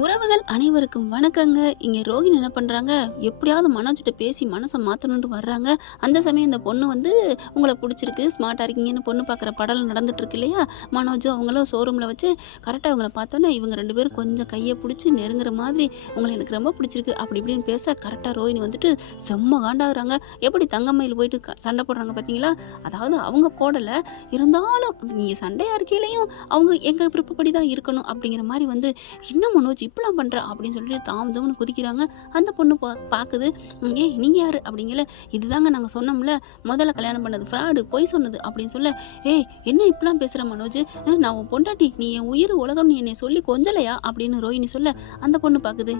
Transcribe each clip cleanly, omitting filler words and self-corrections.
உறவுகள் அனைவருக்கும் வணக்கங்க. இங்கே ரோகிணி என்ன பண்ணுறாங்க, எப்படியாவது மனோஜ்கிட்ட பேசி மனசை மாற்றணுன்ட்டு வர்றாங்க. அந்த சமயம் இந்த பொண்ணு வந்து உங்களை பிடிச்சிருக்கு, ஸ்மார்ட்டாக இருக்கீங்கன்னு பொண்ணு பார்க்குற படம் நடந்துட்டுருக்கு இல்லையா. மனோஜும் அவங்களும் ஷோரூமில் வச்சு கரெக்டாக அவங்கள பார்த்தோன்னே இவங்க 2 பேரும் கொஞ்சம் கையை பிடிச்சி நெருங்குற மாதிரி, உங்களை எனக்கு ரொம்ப பிடிச்சிருக்கு அப்படி இப்படின்னு பேச கரெக்டாக ரோஹிணி வந்துட்டு செம்ம காண்டாகிறாங்க. எப்படி தங்கமயில் போயிட்டு சண்டை போடுறாங்க பார்த்தீங்களா. அதாவது அவங்க போடலை, இருந்தாலும் நீங்கள் சண்டையாக இருக்கையிலையும் அவங்க எங்கள் விருப்பப்படி தான் இருக்கணும் அப்படிங்கிற மாதிரி வந்து, இன்னும் மனோஜ் இப்படிலாம் பண்ணுற அப்படின்னு சொல்லிட்டு தாமதம்னு குதிக்கிறாங்க. அந்த பொண்ணு பார்க்குது. ஏய் நீங்கள் யார் அப்படிங்கல. இதுதாங்க நாங்கள் சொன்னோம்ல, முதல்ல கல்யாணம் பண்ணது ஃப்ராடு, பொய் சொன்னது அப்படின்னு சொல்ல. ஏய் என்ன இப்படிலாம் பேசுகிற மனோஜ், நான் உன் பொண்டாட்டி, நீ என் உயிர் உலகம், நீ என்னை சொல்லி கொஞ்சலையா அப்படின்னு ரோஹிணி சொல்ல. அந்த பொண்ணு பார்க்குது.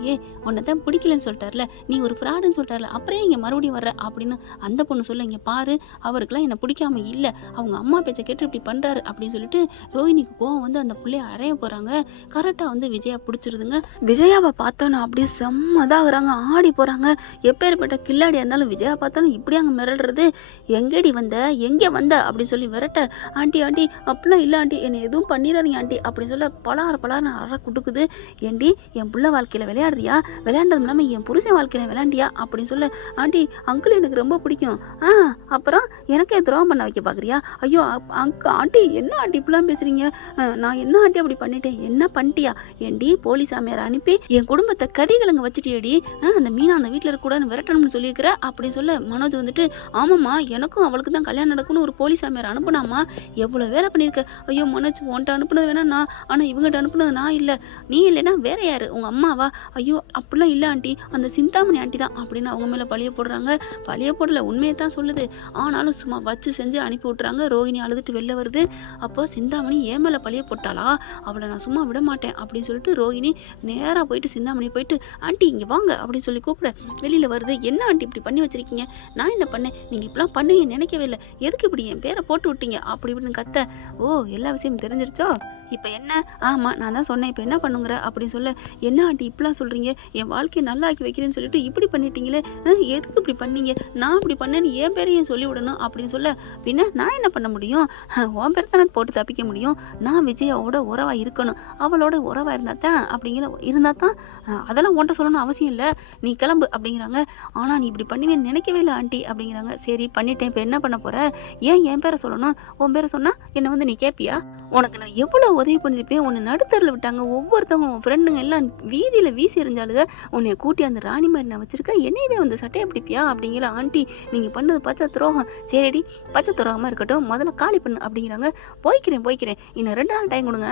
உன்னை தான் பிடிக்கலன்னு சொல்லிட்டார்ல, நீ ஒரு ஃப்ராடுன்னு சொல்லிட்டார்ல, அப்புறம் இங்கே மறுபடியும் வர்ற அப்படின்னு அந்த பொண்ணு சொல்ல. இங்கே பாரு, அவருக்கெல்லாம் என்னை பிடிக்காம இல்லை, அவங்க அம்மா பேச்சை கேட்டு இப்படி பண்ணுறாரு அப்படின்னு சொல்லிட்டு ரோஹிணிக்கு கோவம் வந்து அந்த பிள்ளைய அறைய போகிறாங்க. கரெக்டாக வந்து விஜயா பிடிச்சிருதுங்க. விஜயாவை பார்த்தோன்னா அப்படியே செம்மதாகிறாங்க, ஆடி போகிறாங்க. எப்பேற்பட்ட கில்லாடியாக இருந்தாலும் விஜயா பார்த்தோன்னா இப்படி அங்கே மிரடுறது. எங்கேடி வந்த, எங்கே வந்த அப்படின்னு சொல்லி விரட்ட. ஆண்டி ஆண்டி அப்படிலாம் இல்லை ஆண்டி, என்னை எதுவும் பண்ணிடாதீங்க ஆண்டி அப்படின்னு சொல்ல பலாரன்னு அற குட்டுக்குது. ஏண்டி என் பிள்ளை வாழ்க்கையில் விளையாடுறியா, விளையாண்டதும் இல்லாமல் என் புருஷன் வாழ்க்கையில் விளையாண்டியா அப்படின்னு சொல்ல. ஆண்டி அங்கிள் எனக்கு ரொம்ப பிடிக்கும். அப்புறம் எனக்கே துரோகம் பண்ண வைக்க பார்க்குறியா. ஐயோ ஆண்டி என்ன ஆண்டி இப்படிலாம் பேசுகிறீங்க, நான் என்ன ஆண்டி அப்படி பண்ணிட்டேன், என்ன பண்ணிட்டியா. ஏண்டி போலீஸ் சாமியார் அனுப்பி என் குடும்பத்தை கதிகலங்க வச்சுட்டியடி, அந்த மீனா அந்த வீட்டில் இருக்கக்கூடாதுன்னு விரட்டணும்னு சொல்லியிருக்கிற அப்படின்னு சொல்ல. மனோஜ் வந்துட்டு ஆமாம்மா, எனக்கும் அவளுக்கு தான் கல்யாணம் நடக்கும்னு ஒரு போலீஸ் சாமியார் அனுப்புனாமா, எவ்வளோ வேலை பண்ணியிருக்க. ஐயோ மனோஜ், உன்ட்ட அனுப்புனது வேணா நான், ஆனால் இவங்ககிட்ட அனுப்புனது நான் இல்லை. நீ இல்லைன்னா வேற யார், உங்கள் அம்மாவா. ஐயோ அப்படிலாம் இல்லை ஆண்டி, அந்த சிந்தாமணி ஆண்டி தான் அப்படின்னு அவங்க மேலே பழிய போடுறாங்க. பழிய போடல, உண்மையை தான் சொல்லுது. ஆனாலும் சும்மா வச்சு செஞ்சு அனுப்பி விட்றாங்க. ரோஹிணி அழுதுட்டு வெளில வருது. அப்போ சிந்தாமணி ஏன் மேலே பழிய போட்டாளா, அவளை நான் சும்மா விட மாட்டேன் அப்படின்னு சொல்லிட்டு ரோஹிணி நேராக போயிட்டு சிந்தாமணி போயிட்டு ஆண்டி இங்கே வாங்க அப்படின்னு சொல்லி கூப்பிட வெளியில் வருது. என்ன ஆண்டி இப்படி பண்ணி வச்சிருக்கீங்க, நான் என்ன பண்ணேன், நீங்கள் இப்படிலாம் பண்ணுவீங்க நினைக்கவே இல்லை, எதுக்கு இப்படி என் பேரை போட்டு விட்டீங்க அப்படி இப்படின்னு கத்த. ஓ எல்லா விஷயமும் தெரிஞ்சிருச்சோ, இப்போ என்ன. ஆமாம் நான் தான் சொன்னேன், இப்போ என்ன பண்ணுங்கிற அப்படின்னு சொல்ல. என்ன ஆண்டி இப்படிலாம் சொல்கிறீங்க, என் வாழ்க்கையை நல்லா ஆக்கி வைக்கிறேன்னு சொல்லிட்டு இப்படி பண்ணிட்டீங்களே, எதுக்கு இப்படி பண்ணீங்க, நான் இப்படி பண்ணேன்னு என் பேரையும் சொல்லி விடணும் அப்படின்னு சொல்ல. பின்ன நான் என்ன பண்ண முடியும், உன் பேர் தானே போட்டு தப்பிக்க முடியும், நான் விஜயாவோட உறவாக இருக்கணும், அவளோட உறவாக இருந்தால் தான் இருந்தால் தான் அதெல்லாம் உன்ட்ட சொல்லணும்னு அவசியம் இல்லை, நீ கிளம்பு அப்படிங்கிறாங்க. ஆனால் நீ இப்படி பண்ணுவேன்னு நினைக்கவே இல்லை ஆண்டி அப்படிங்கிறாங்க. சரி பண்ணிட்டேன், இப்போ என்ன பண்ண போகிற, ஏன் என் பேரை சொல்லணும், உன் பேரை சொன்னால் என்னை வந்து நீ கேட்பியா, உனக்கு நான் எவ்வளோ உதவி பண்ணியிருப்பேன், உன்னை நடுத்தரில் விட்டாங்க, ஒவ்வொருத்தவங்க உன் ஃப்ரெண்டுங்க எல்லாம் வீதியில் வீசி எறிஞ்சாலுங்க, உன்னை கூட்டி அந்த ராணி மாதிரி நான் வச்சுருக்கேன், என்னையவே வந்து சட்டையை பிடிப்பியா அப்படிங்கிற. ஆண்டி நீங்கள் பண்ணது பச்சை துரோகம். சரிடி பச்சை துரோகமாக இருக்கட்டும், முதல்ல காலி பண்ணு அப்படிங்கிறாங்க. போய்க்கிறேன், இன்னும் 2 நாள் டைம் கொடுங்க,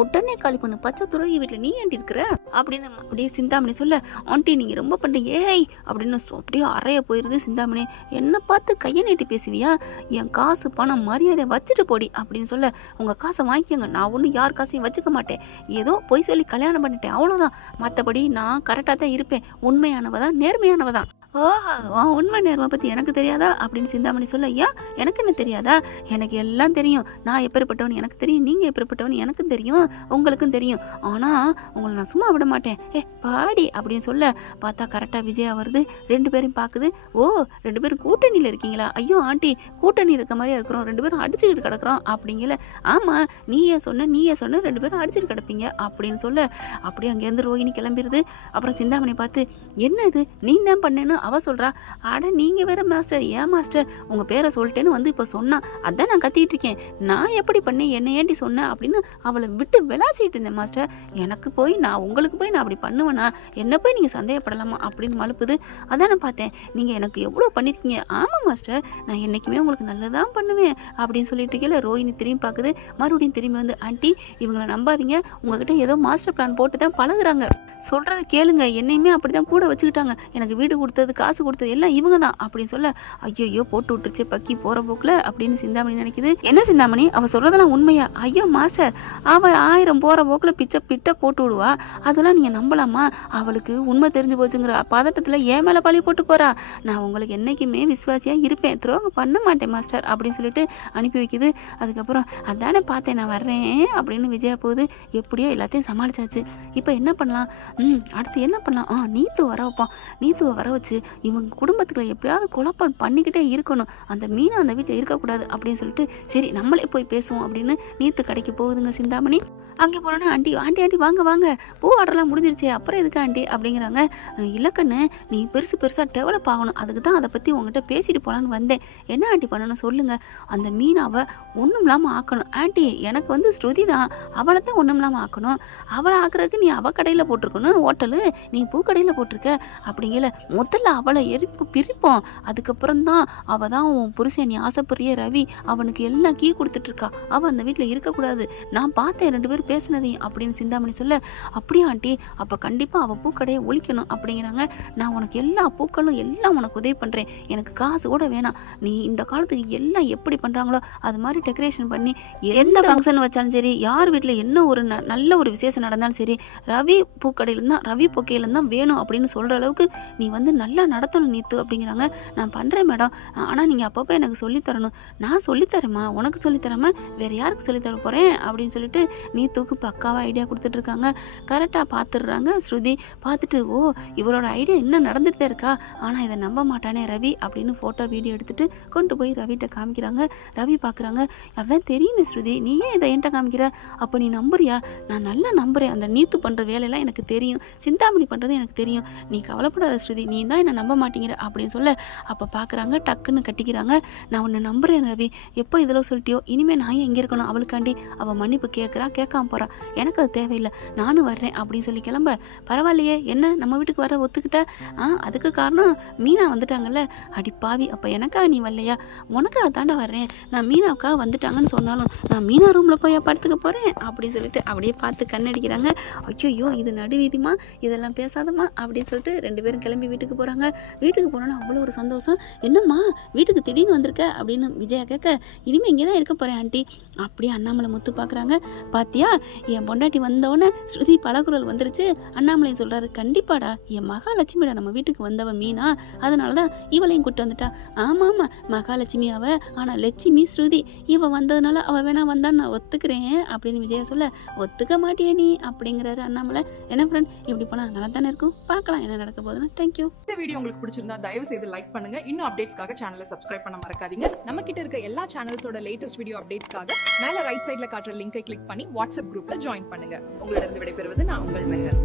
உடனே காலி பண்ணு, பச்சை துரோகி வீட்டில் நீ ஏண்டி இருக்கிற அப்படின்னு அப்படியே சிந்தாமணி சொல்ல. ஆண்டி நீங்கள் ரொம்ப பண்ணுறீங்க ஏய் அப்படின்னு அப்படியே அறைய போயிடுது. சிந்தாமணி என்னை பார்த்து கையை நீட்டி பேசுவியா, என் காசு பணம் மரியாதை வச்சுட்டு போடி அப்படின்னு சொல்ல. உங்கள் காசை வாங்கிக்கோங்க, நான் ஒன்றும் யார் காசையும் வச்சுக்க மாட்டேன், ஏதோ பொய் சொல்லி கல்யாணம் பண்ணிட்டேன் அவ்வளோதான், மற்றபடி நான் கரெக்டாக தான் இருப்பேன், உண்மையானவ தான், நேர்மையானவ தான். ஓஹோ உண்மை நேர்மை பற்றி எனக்கு தெரியாதா அப்படின்னு சிந்தாமணி சொல்ல. ஏன் எனக்கு என்ன தெரியாதா, எனக்கு எல்லாம் தெரியும், நான் எப்பேற்பட்டவன் எனக்கு தெரியும், நீங்கள் எப்பேற்பட்டவன் எனக்கும் தெரியும், உங்களுக்கும் தெரியும், ஆனால் உங்களை நான் சும்மா விட மாட்டேன், பாடி அப்படின்னு சொல்ல. பார்த்தா கரெக்டாக விஜயா வருது. 2 பேரும் பார்க்குது. ஓ 2 பேரும் கூட்டணியில் இருக்கீங்களா, ஐயோ ஆண்டி கூட்டணி இருக்க மாதிரியா இருக்கிறோம், 2 பேரும் அடிச்சுக்கிட்டு கிடக்குறோம் அப்படிங்கல. ஆமாம் நீயே சொன்ன 2 பேரும் அடிச்சுட்டு கிடப்பீங்க அப்படின்னு சொல்ல. அப்படியே அங்கேருந்து ரோஹிணி கிளம்பிடுது. அப்புறம் சிந்தாமணி பார்த்து என்ன இது நீ தான் பண்ணேன்னு அவ சொல்கிறா. அட நீங்கள் வேற மாஸ்டர், ஏன் மாஸ்டர் உங்கள் பேரை சொல்லிட்டேன்னு வந்து இப்போ சொன்னா, அதான் நான் கத்திட்டு இருக்கேன், நான் எப்படி பண்ணேன், என்ன ஏண்டி சொன்னேன் அப்படின்னு அவளை விட்டு விளாசிட்டு இருந்தேன் மாஸ்டர், எனக்கு போய் நான் உங்களுக்கு போய் நான் அப்படி பண்ணுவேனா, என்ன போய் நீங்கள் சந்தேகப்படலாமா அப்படின்னு மழுப்புது. அதான் நான் பார்த்தேன், நீங்கள் எனக்கு எவ்வளோ பண்ணியிருக்கீங்க. ஆமாம் மாஸ்டர், நான் என்றைக்குமே உங்களுக்கு நல்லதான் பண்ணுவேன் அப்படின்னு சொல்லிட்டு இருக்கல. ரோஹிணி திரும்பி பார்க்குது. மறுபடியும் திரும்பி வந்து ஆண்டி இவங்களை நம்பாதீங்க, உங்ககிட்ட ஏதோ மாஸ்டர் பிளான் போட்டு தான் பழகுறாங்க, சொல்கிறத கேளுங்க, என்னையுமே அப்படி தான் கூட வச்சுக்கிட்டாங்க, எனக்கு வீடு கொடுத்தது காசு கொடுத்தது எல்லாம் இவங்க தான் அப்படின்னு சொல்ல. ஐயோ போட்டு விட்டுருச்சு பக்கி போகிற போக்கில் அப்படின்னு சிந்தாமணி நினைக்குது. என்ன சிந்தாமணி அவள் சொல்கிறதெல்லாம் உண்மையா, ஐயோ மாஸ்டர் அவள் 1000 போகிற போக்கில் பிட்ட போட்டு விடுவா, அதெல்லாம் நீங்கள் நம்பலாமா, அவளுக்கு உண்மை தெரிஞ்சு போச்சுங்கிற பதட்டத்தில் ஏன் மேலே பழி போட்டு போகிறா, நான் உங்களுக்கு என்றைக்குமே விசுவாசியாக இருப்பேன், துரோகம் பண்ண மாட்டேன் மாஸ்டர் அப்படின்னு சொல்லிட்டு அனுப்பி வைக்குது. அதுக்கப்புறம் அதானே பார்த்தேன் நான் வர்றேன் அப்படின்னு விஜயா போகுது. எப்படியோ எல்லாத்தையும் சமாளிச்சாச்சு. இப்போ என்ன பண்ணலாம், அடுத்து என்ன பண்ணலாம், நீத்துவை வர வைப்போம், நீத்துவை வர வச்சு வச்சு இவங்க குடும்பத்துக்குள்ள எப்படியாவது குழப்பம் பண்ணிக்கிட்டே இருக்கணும், அந்த மீனா அந்த வீட்டில் இருக்கக்கூடாது அப்படின்னு சொல்லிட்டு சரி நம்மளே போய் பேசுவோம் அப்படின்னு நீத்து கடைக்கு போகுதுங்க சிந்தாமணி. அங்கே போனோன்னா ஆண்டி ஆண்டி ஆண்டி வாங்க வாங்க, பூ ஆர்டர்லாம் முடிஞ்சிருச்சே அப்புறம் எதுக்கு ஆண்டி அப்படிங்கிறாங்க. இல்லக்கண்ணு நீ பெருசாக டெவலப் ஆகணும், அதுக்கு தான் அதை பற்றி உங்கள்கிட்ட பேசிட்டு போகலான்னு வந்தேன். என்ன ஆண்டி பண்ணணும் சொல்லுங்கள். அந்த மீனாவை ஒன்றும் இல்லாமல் ஆக்கணும் ஆண்டி. எனக்கு வந்து ஸ்ருதி தான், அவளை தான் ஒன்றும் இல்லாமல் ஆக்கணும். அவளை ஆக்குறதுக்கு நீ அவள் கடையில் போட்டிருக்கணும் ஹோட்டலு, நீ பூக்கடையில் போட்டிருக்க அப்படிங்கல. முதல்ல அவளை பிரிப்போம், அதுக்கப்புறம் தான் அவள் தான் உன் புருஷன் நீ ஆசைப்படுறிய ரவி, அவனுக்கு எல்லாம் கீ கொடுத்துட்ருக்கா, அவள் அந்த வீட்டில் இருக்கக்கூடாது, நான் பார்த்தேன் 2 பேரும் பேசினதையும் அப்படின்னு சிந்தாமணி சொல்ல, அப்படியா ஆண்டி அப்போ கண்டிப்பாக அவள் பூக்கடையை ஒழிக்கணும் அப்படிங்கிறாங்க. நான் உனக்கு எல்லா பூக்களும் எல்லாம் உனக்கு உதவி பண்ணுறேன், எனக்கு காசு கூட வேணாம், நீ இந்த காலத்துக்கு எல்லாம் எப்படி பண்ணுறாங்களோ அது மாதிரி டெக்கரேஷன் பண்ணி எந்த ஃபங்க்ஷன் வச்சாலும் சரி, யார் வீட்டில் என்ன ஒரு நல்ல ஒரு விசேஷம் நடந்தாலும் சரி, ரவி பூக்கடையிலேருந்து தான் ரவி பொக்கையிலேருந்து தான் வேணும் அப்படின்னு சொல்கிற அளவுக்கு நீ வந்து நல்லா நடத்தணும் நீத்து அப்படிங்கிறாங்க. நான் பண்ணுறேன் மேடம், ஆனால் நீங்கள் அப்பப்போ எனக்கு சொல்லித்தரணும். நான் சொல்லித்தரேம்மா, உனக்கு சொல்லித்தராம வேறு யாருக்கு சொல்லித்தர போகிறேன் அப்படின்னு சொல்லிட்டு நீத்துக்கு பக்காவாக ஐடியா கொடுத்துட்ருக்காங்க. கரெக்டாக பார்த்துடுறாங்க ஸ்ருதி. பார்த்துட்டு ஓ இவரோட ஐடியா இன்னும் நடந்துகிட்டு தான் இருக்கா, ஆனால் இதை நம்ப மாட்டானே ரவி அப்படின்னு ஃபோட்டோ வீடியோ எடுத்துகிட்டு கொண்டு போய் ரவிகிட்ட காமிக்கிறாங்க. ரவி பார்க்குறாங்க, அதான் தெரியுமே ஸ்ருதி, நீ ஏன் இதை என்கிட்ட காமிக்கிற, அப்போ நீ நம்புறியா? நான் நல்லா நம்புகிறேன், அந்த நீத்து பண்ணுற வேலையெல்லாம் எனக்கு தெரியும், சிந்தாமணி பண்ணுறது எனக்கு தெரியும், நீ கவலைப்படாத ஸ்ருதி, நீ தான் என்னை நம்ப மாட்டேங்கிற அப்படின்னு சொல்ல, அப்போ பார்க்குறாங்க டக்குன்னு கட்டிக்கிறாங்க. நான் உன்னை நம்புகிறேன் ரவி, எப்போ இதில் சொல்லிட்டியோ இனிமேல் நான் எங்கே இருக்கணும், அவளுக்காண்டி அவள் மன்னிப்பு கேட்குறா கேட்காம போகிறா, எனக்கு அது தேவையில்லை, நானும் வர்றேன் அப்படின்னு சொல்லி கிளம்ப. பரவாயில்லையே என்ன நம்ம வீட்டுக்கு வர ஒத்துக்கிட்ட, அதுக்கு காரணம் மீனா வந்துட்டாங்கல்ல, அடி பாவி அப்போ எனக்காக நீ வரலையா, உனக்காக தாண்டா வர்றேன், நான் மீனாவுக்காக வந்துட்டாங்கன்னு சொன்னாலும் நான் மீனா ரூமில் போய் படுத்துக்க போகிறேன் அப்படின்னு சொல்லிட்டு அப்படியே பார்த்து கண்ணடிக்கிறாங்க. ஐயோ இது நடுவீதிமா, இதெல்லாம் பேசாதம்மா அப்படின்னு சொல்லிட்டு 2 பேரும் கிளம்பி வீட்டுக்கு போகிறாங்க. வீட்டுக்கு போனோன்னா அவ்வளோ ஒரு சந்தோஷம். என்னம்மா வீட்டுக்கு திடீர்னு வந்திருக்க அப்படின்னு விஜயா கேட்க, இனிமேல் இங்கே தான் இருக்க போகிறேன் ஆண்டி அப்படியே அண்ணாமலை முத்து பார்க்குறாங்க. பாத்தியா என் பொண்டாட்டி வந்தவொடனே ஸ்ருதி பலகுரல் வந்துருச்சு. அண்ணாமலை சொல்கிறாரு, கண்டிப்பாடா என் மகாலட்சுமிடா நம்ம வீட்டுக்கு வந்தவ மீனா, அதனால தான் இவளையும் கூப்பிட்டு வந்துட்டா. ஆமாம் மகாலட்சுமி அவ, ஆனால் லட்சுமி ஸ்ருதி, இவ வந்ததுனால அவள் வேணா வந்தான்னு நான் ஒத்துக்கிறேன் அப்படின்னு விஜயா சொல்ல, ஒத்துக்க மாட்டியே நீ அப்படிங்கிறாரு அண்ணாமலை. என்ன ஃப்ரெண்ட் இப்படி போனால் நல்லா தானே இருக்கும், பார்க்கலாம் என்ன நடக்க போகுதுன்னு. தேங்க்யூ. இந்த வீடியோ உங்களுக்கு பிடிச்சிருந்தா தயவு செய்து லைக் பண்ணுங்க, இன்னும் அப்டேட்ஸ்க்காக சேனலை சப்ஸ்கிரைப் பண்ண மறக்காதீங்க. நம்ம கிட்ட இருக்க எல்லா சேனல்ஸோட லேட்டஸ்ட் வீடியோ அப்டேட்ஸ்க்காக மேல ரைட் சைடுல காட்டுற லிங்கை கிளிக் பண்ணி வாட்ஸ்அப் குரூப்ல ஜாயின் பண்ணுங்க. உங்களிடம் விடைபெறுவது நான் உங்கள் மெஹர்.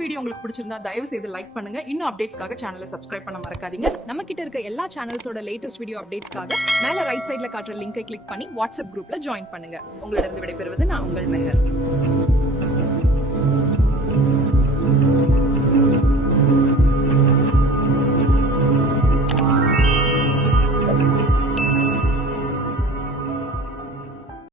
வீடியோ உங்களுக்கு பிடிச்சிருந்தா தயவு செய்து லைக் பண்ணுங்க, இன்னும் அப்டேட்ஸ்க்காக சேனலை சப்ஸ்கிரைப் பண்ண மறக்காதீங்க. நம்ம கிட்ட இருக்க எல்லா சேனல்ஸோட லேட்டஸ்ட் வீடியோ அப்டேட்ஸ்க்காக மேல ரைட் சைடுல காட்டுற லிங்கை கிளிக் பண்ணி வாட்ஸ்அப் குரூப்ல ஜாயின் பண்ணுங்க. உங்களிடம் விடைபெறுவது நான் உங்கள் மெஹர்.